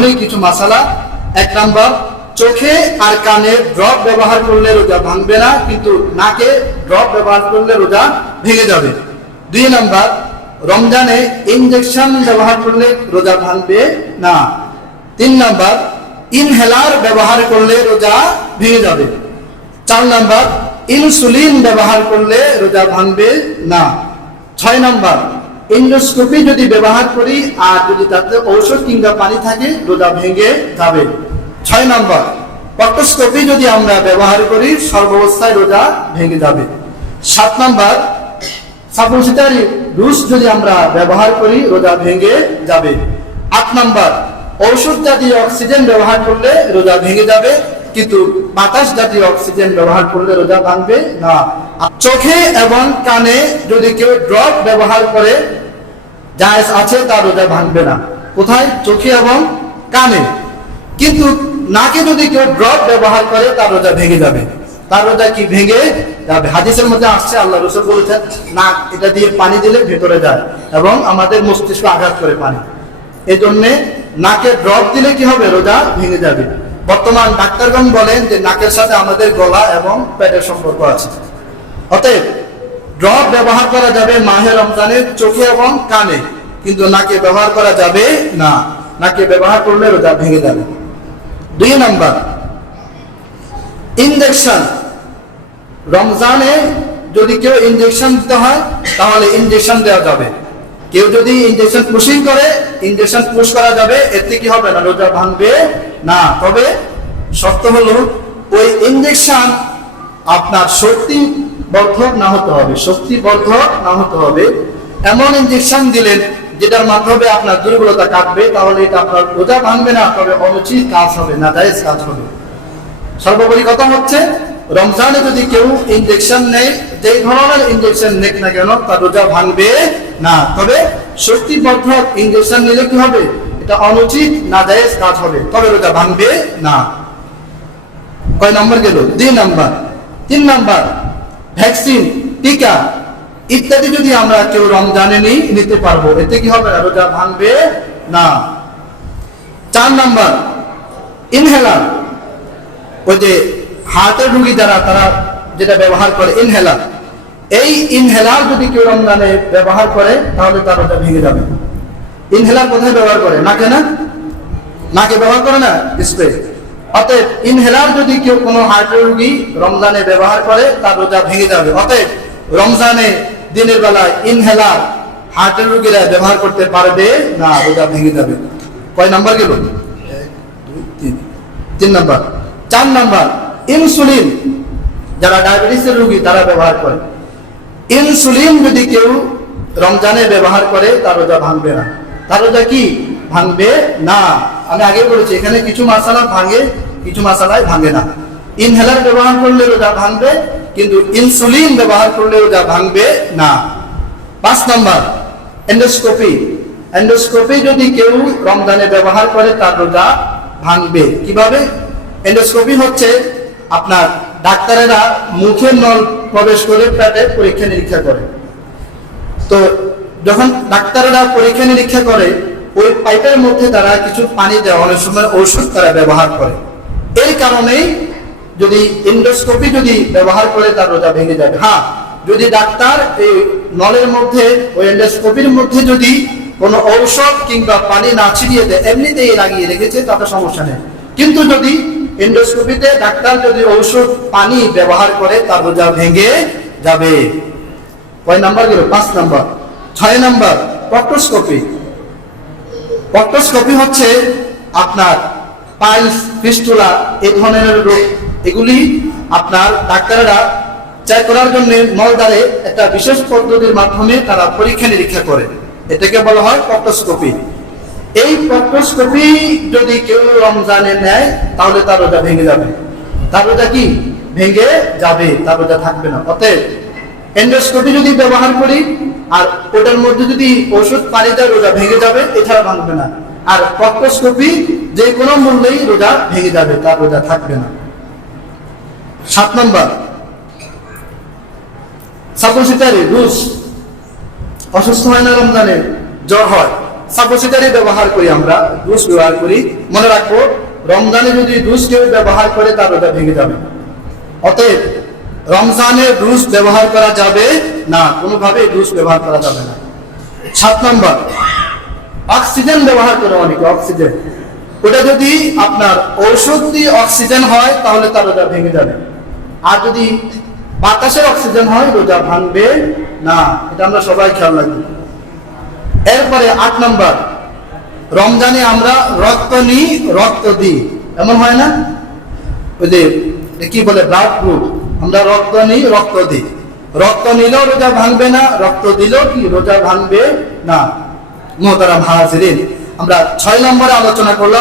এখনই কিছু মাসালা। 1 নাম্বার, চোখে আর কানে ড্রপ ব্যবহার করলে রোজা ভাঙবে না, কিন্তু নাকে ড্রপ ব্যবহার করলে রোজা ভেঙে যাবে। 2 নাম্বার, রমজানে ইনজেকশন ব্যবহার করলে রোজা ভাঙবে না। 3 নাম্বার, ইনহেলার ব্যবহার করলে রোজা ভেঙে যাবে। 4 নাম্বার, ইনসুলিন ব্যবহার করলে রোজা ভাঙবে না। 6 নাম্বার, এন্ডোস্কোপি যদি ব্যবহার করি আর যদি তাতে ঔষধ কিংবা পানি থাকে রোজা ভেঙে যাবে। 6 নাম্বার, প্রক্টোস্কোপি যদি আমরা ব্যবহার করি সর্বাবস্থায় রোজা ভেঙে যাবে। 7 নাম্বার, সাপোজিটরি জুস যদি আমরা ব্যবহার করি রোজা ভেঙে যাবে। 8 নাম্বার, ঔষধ জাতীয় অক্সিজেন ব্যবহার করলে রোজা ভেঙে যাবে, কিন্তু বাতাস জাতীয় অক্সিজেন ব্যবহার করলে রোজা ভাঙবে না। চোখে এবং কানে যদি কেউ ড্রপ ব্যবহার করে জায়েজ আছে, তার রোজা ভাঙবে না। কোথায়? চোখে এবং কানে। কিন্তু নাকে যদি কেউ ড্রপ ব্যবহার করে তার রোজা ভেঙে যাবে। তার রোজা কি ভেঙে যাবে? হাদিসের মধ্যে আসছে, আল্লাহ রাসূল বলেছেন, নাক এটা দিয়ে পানি দিলে ভেতরে যায় এবং আমাদের মস্তিষ্ক আঘাত করে পানি। এই জন্য নাকে ড্রপ দিলে কি হবে? রোজা ভেঙে যাবে। বর্তমান ডাক্তারগণ বলেন যে নাকের সাথে আমাদের গলা এবং পেটের সম্পর্ক আছে, অতএব ড্রপ ব্যবহার করা যাবে মাহে রমজানে চোখে এবং কানে, কিন্তু নাকে ব্যবহার করা যাবে না। নাকে ব্যবহার করলে রোজা ভেঙে যাবে। 2 নাম্বার, ইনজেকশন। রমজানে যদি কেউ ইনজেকশন দিতে হয় তাহলে ইনজেকশন দেওয়া যাবে। কেউ যদি ইনজেকশন পুশিং করে, ইনজেকশন পুশ করা যাবে, এতে কি হবে না? রোজা ভাঙবে না। তবে শর্ত হলো ওই ইনজেকশন আপনার শক্তিবর্ধক না হতে হবে, শক্তিবর্ধক না হতে হবে। এমন ইনজেকশন দিলেন যেটার মাধ্যমে আপনার দুর্বলতা কাটবে, তাহলে এটা আপনার রোজা ভাঙবে না, তবে অনুচিত কাজ হবে, নাজায়েজ কাজ হবে। সর্বোপরি কথা হচ্ছে, রমজানে যদি কেউ ইনজেকশন নেয়, যেই ধরনের ইনজেকশন নেক না কেন, তার রোজা ভাঙবে না। তবে শক্তিবর্ধক ইনজেকশন নিলে কি হবে? এটা অনুচিত নাজায়েজ কাজ হবে, তবে রোজা ভাঙবে না। কয় নম্বর গেল? 2 নাম্বার। 3 নাম্বার, ভ্যাকসিন, টিকা ইত্যাদি যদি আমরা কেউ রমজানে নিতে পারবো, এতে কি হবে না? রোজা ভাঙবে না। 4 নাম্বার, ইনহেলার। ওই যে হার্টের রোগী যারা, তারা যেটা ব্যবহার করে ইনহেলার, এই ইনহেলার যদি কেউ রমজানে ব্যবহার করে তাহলে তার রোজা ভেঙে যাবে। ইনহেলার কোথায় ব্যবহার করে? নাকে না? নাকে ব্যবহার করে না, স্প্রে। অতএব ইনহেলার যদি কেউ কোনো হার্টের রোগী রমজানে ব্যবহার করে তার রোজা ভেঙে যাবে। অতএব রমজানে দিনের বেলায় ইনহেলার হার্টের রোগীরা ব্যবহার করতে পারবে না, রোজা ভেঙে যাবে। কয় নাম্বার গেল? 1 2 3। 3 নাম্বার। 4 number, insulin. যারা ডায়াবেটিসের রোগী তারা ব্যবহার করে। ইনসুলিন যদি কেউ রমজানে ব্যবহার করে তার রোজা ভাঙবে না। তার রোজা কি ভাঙবে না? আমি আগে বলেছি, এখানে কিছু মাসালা ভাঙে, কিছু মাসালায় ভাঙে না। ইনহেলার ব্যবহার করলে রোজা ভাঙবে, কিন্তু ইনসুলিন ব্যবহার করলে রোজা ভাঙবে না। 5 নাম্বার, এন্ডোস্কোপি। এন্ডোস্কোপি যদি কেউ রমজানে ব্যবহার করে তার রোজা ভাঙবে। কিভাবে? এন্ডোস্কোপি হচ্ছে আপনার ডাক্তারেরা মুখের নল প্রবেশ করে পেটে পরীক্ষা নিরীক্ষা করে। তো যখন ডাক্তারেরা পরীক্ষা নিরীক্ষা করে, ওই পাইপের মধ্যে তারা কিছু পানি দেয়, অনেক সময় ঔষধ তারা ব্যবহার করে। এর কারণেই যদি এন্ডোস্কোপি যদি ব্যবহার করে তার রোজা ভেঙে যাবে। হ্যাঁ, যদি ডাক্তার এই নলের মধ্যে, ওই এন্ডোস্কোপির মধ্যে যদি কোনো ঔষধ কিংবা পানি না ছিটিয়ে দেয়, এমনিতেই লাগিয়ে রেখেছে, তাতে সমস্যা নেই। কিন্তু যদি এন্ডোস্কোপিতে ডাক্তার যদি ঔষধ পানি ব্যবহার করে তার রোজা ভেঙে যাবে। কয় নাম্বার গেল? 5 নাম্বার। 6 number, proctoscopy. প্রক্টোস্কোপি হচ্ছে আপনার পাইলস, ফিস্টুলা, এই ধরনের রোগ, এগুলি আপনার ডাক্তাররা চেক করার জন্য মলদ্বারে একটা বিশেষ পদ্ধতির মাধ্যমে তারা পরীক্ষা নিরীক্ষা করে, এটাকে বলা হয় প্রক্টোস্কোপি। এই প্রক্টোস্কোপি যদি কেউ রমজানে নেয় তাহলে তার রোজা ভেঙে যাবে। তার রোজা কি ভেঙে যাবে, তার রোজা থাকবে না। অতএব এন্ডোস্কোপি যদি ব্যবহার করি আর ওটার মধ্যে যদি ওষুধ পানি দেয়, রোজা ভেঙে যাবে, এছাড়া ভাঙবে না। আর প্রক্টোস্কোপি যে কোনো মূল্যেই রোজা ভেঙে যাবে, তার রোজা থাকবে না। 7 নম্বর, সাপোজিটরি জুস। অসুস্থ হয় না রমজানে, জ্বর হয়, সাপোজিটরি ব্যবহার করি, আমরা জুস ব্যবহার করি, মনে রাখবো রমজানে যদি জুস কেউ ব্যবহার করে তার রোজা ভেঙে যাবে। অতএব রমজানে জুস ব্যবহার করা যাবে না, কোনোভাবে জুস ব্যবহার করা যাবে না। 7 নম্বর, অক্সিজেন ব্যবহার করে অনেকে, অক্সিজেন, ওটা যদি আপনার ঔষধ দিয়ে অক্সিজেন হয় তাহলে তার রোজা ভেঙে যাবে। আর যদি বাতাসের অক্সিজেন হয় রোজা ভাঙবে না, এটা আমরা সবাই খেয়াল রাখবো। এরপরে 8 নম্বর, রমজানে আমরা রক্ত নিই, রক্ত দিই, এমন হয় না? ওই যে কি বলে ব্লাড গ্রুপ, আমরা রক্ত নিই, রক্ত দিই। রক্ত নিলেও রোজা ভাঙবে না, রক্ত দিলেও কি রোজা ভাঙবে না। মুহতারাম হাজিরিন, আমরা 6 নম্বরে আলোচনা করলাম